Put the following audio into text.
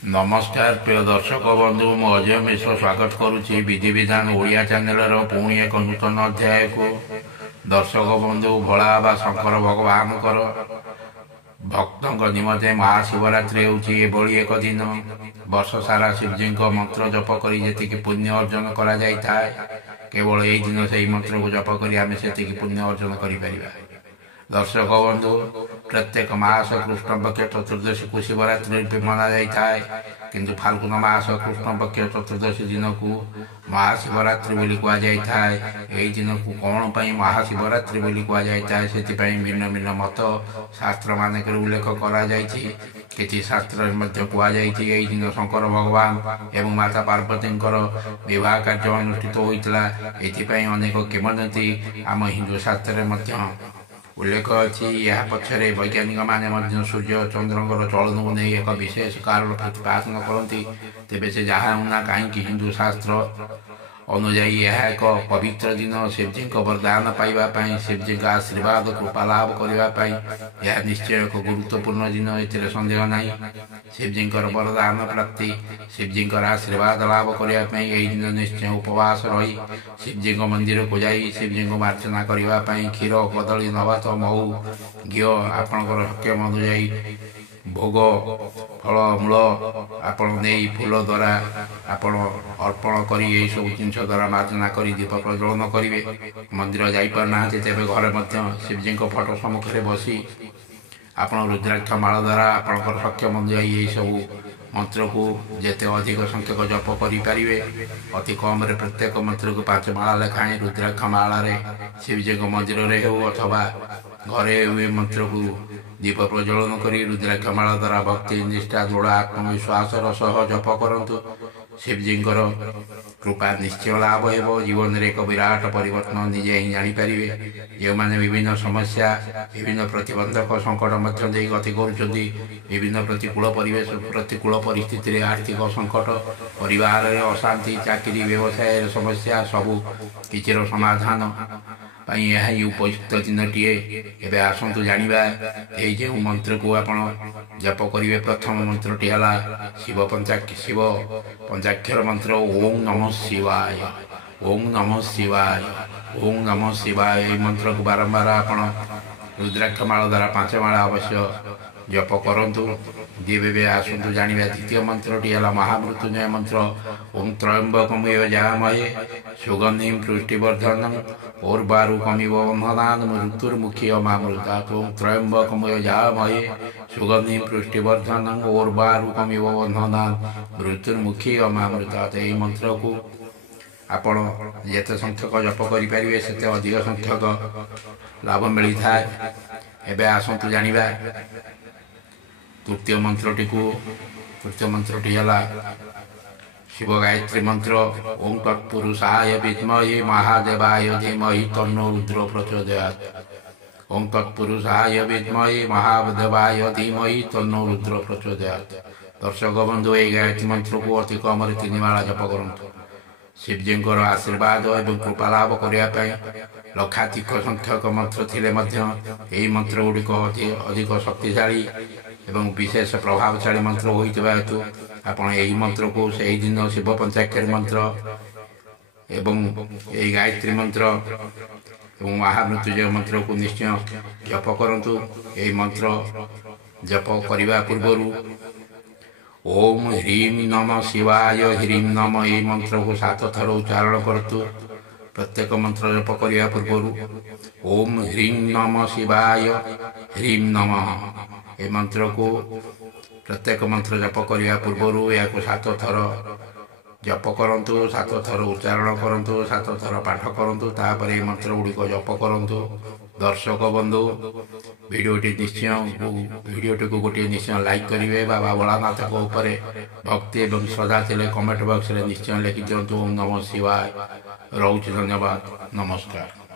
नमस्कार प्रिय दर्शक बंधु मु अजय मिश्र स्वागत करुच्ची विधि विधान ओडिया चैनल पुणी एक नूतन अध्याय को दर्शक बंधु भोला बा शंकर भगवान भक्तों निमते महाशिवरात्रि होली एक दिन वर्ष सारा शिवजी मंत्र जप कर पुण्य अर्जन कर केवल यही दिन से मंत्र को जप कर आम से पुण्य अर्जन कर दर्शक बंधु प्रत्येक मास कृष्ण पक्ष चतुर्दशी को शिवरात्रि मना जाए किंतु फाल्गुन मास कृष्ण पक्ष चतुर्दशी दिन को महाशिवरात्रि बोली कहुए। यही दिन को कौन पर महाशिवरात्रि बोली कहुए से भिन्न भिन्न मत शास्त्र मानक उल्लेख कर शास्त्र कहुई दिन शंकर भगवान एवं माता पार्वती विवाह कार्य अनुष्ठित होता अनेक किंवदंती आम हिंदू शास्त्र उल्लेख अच्छी यह पक्षरे वैज्ञानिक माने सूर्य चंद्र चलन को नहीं एक विशेष कारण प्रतिपादन करती तेज से जहाँ होना कहीं हिंदू शास्त्र अनुजाई यह एक पवित्र दिन शिवजी वरदान पाइबापी शिवजी आशीर्वाद कृपा लाभ करने यह निश्चय एक गुरुत्वपूर्ण दिन ए सन्देह ना शिवजी वरदान प्राप्ति शिवजी आशीर्वाद लाभ करने यही दिन निश्चय उपवास रही शिवजी मंदिर को जाई शिवजी मार्चना करने क्षीर कदली नवात महू घी आपणकर सक्षम अनुजाई भोग फल मूल आपण फूल द्वारा आपण अर्पण कर सब जिन द्वारा मार्जना कर दीप प्रज्वलन करेंगे मंदिर जापारना तेज घर शिवजी फोटो सम्मुखें बसी आपण रुद्राक्ष माल द्वारा आपणकर सक्षम अनुजाई यही सब मंत्र को जिते अधिक संख्यक जप करें अति कम प्रत्येक मंत्र को 5 माला लेखाएं रुद्राक्ष माल शिवजी मंदिर में हो अथवा घरे हुए मंत्र को दीप प्रज्वलन कर रुद्राक्ष माल द्वारा भक्ति निष्ठा दृढ़ आत्मविश्वास सह जप करंतु शिवजी कृपा निश्चय लाभ हो जीवन में एक विराट परिवर्तन निजे ही जापर जो मैंने विभिन्न समस्या विभिन्न प्रतिबंधक संकट मध्य गति कर विभिन्न प्रतिकूल परिवेश प्रतिकूल परिस्थिति आर्थिक संकट परिवार अशांति चाकरी व्यवसाय समस्या सबू किचर समाधान यही उपयुक्त दिन टीए एवं आसतु जाना ये जो मंत्र को आप जप करेंगे प्रथम मंत्र टी है शिव पंचाक्षर मंत्र ओम नमः शिवाय ओम नमः शिवाय ओम नमः शिवाय ये मंत्र को बारंबार आप रुद्राक्ष माल द्वारा 5 माला अवश्य जप करंतु देवे आसतु जाना द्वितीय मंत्र टी है महामृत्युंजय मंत्र ओम त्रयंबकमेव जयामहे सुगंधि पुष्टिवर्धनम और बारुकमिव बंधनान् मृत्युर्मुखी अमामृतात् ओम त्रयंबकमेव जयामहे सुगंधि पुष्टिवर्धनम और बारुकमिव बंधनान् मृत्युर्मुखी अमामृतात् यही मंत्र को आपण जिते संख्यक जप करें से अधिक संख्यक लाभ मिलता है। एवं आसतु जाना तृतीय मंत्रटी है शिव गायत्री मंत्र ओम तत्पुरुषाय विद्महे महादेवाय धीमहि तन्नो रुद्र प्रचोदयात् ओम तत्पुरुषाय विद्महे महादेवाय धीमहि तन्नो रुद्र प्रचोदयात्। दर्शक बंधु ये गायत्री मंत्र को अति कम 3 माला जप करंतु शिवजी आशीर्वाद और कृपा लाभ करने लक्षाधिक संख्यक मंत्र थिले यही मंत्र गुड़िक अधिक शक्तिशाली एवं विशेष प्रभावशाली मंत्र होता हेतु आपण यही मंत्र को से दिन शिव पंचाक्षर मंत्र एवं यही गायत्री मंत्र एवं महामृत्युंजय मंत्र को निश्चय जप करंतु। यही मंत्र जप करने पूर्व ओम ह्रीं नमः शिवाय ह्रीं नमः ये मंत्र को 7 थर उच्चारण करतु। प्रत्येक मंत्र जप करने पूर्व ओम ह्रीं नमः शिवाय ह्रीं नमः ये मंत्र को प्रत्येक मंत्र जप करने पूर्व या 7 थर जप करंतु 7 थर उच्चारण करंतु 7 थर पाठ करंतु तापर ये मंत्र गुड़िक जप करंतु। दर्शक बंधु वीडियोटी को गोटे निश्चय लाइक करेंगे बाबा भोलानाथ को ऊपर भक्ति एवं श्रद्धा थे कमेंट बॉक्स में निश्चय लिखि दिंतु ओम नमः शिवाय। रोच धन्यवाद नमस्कार।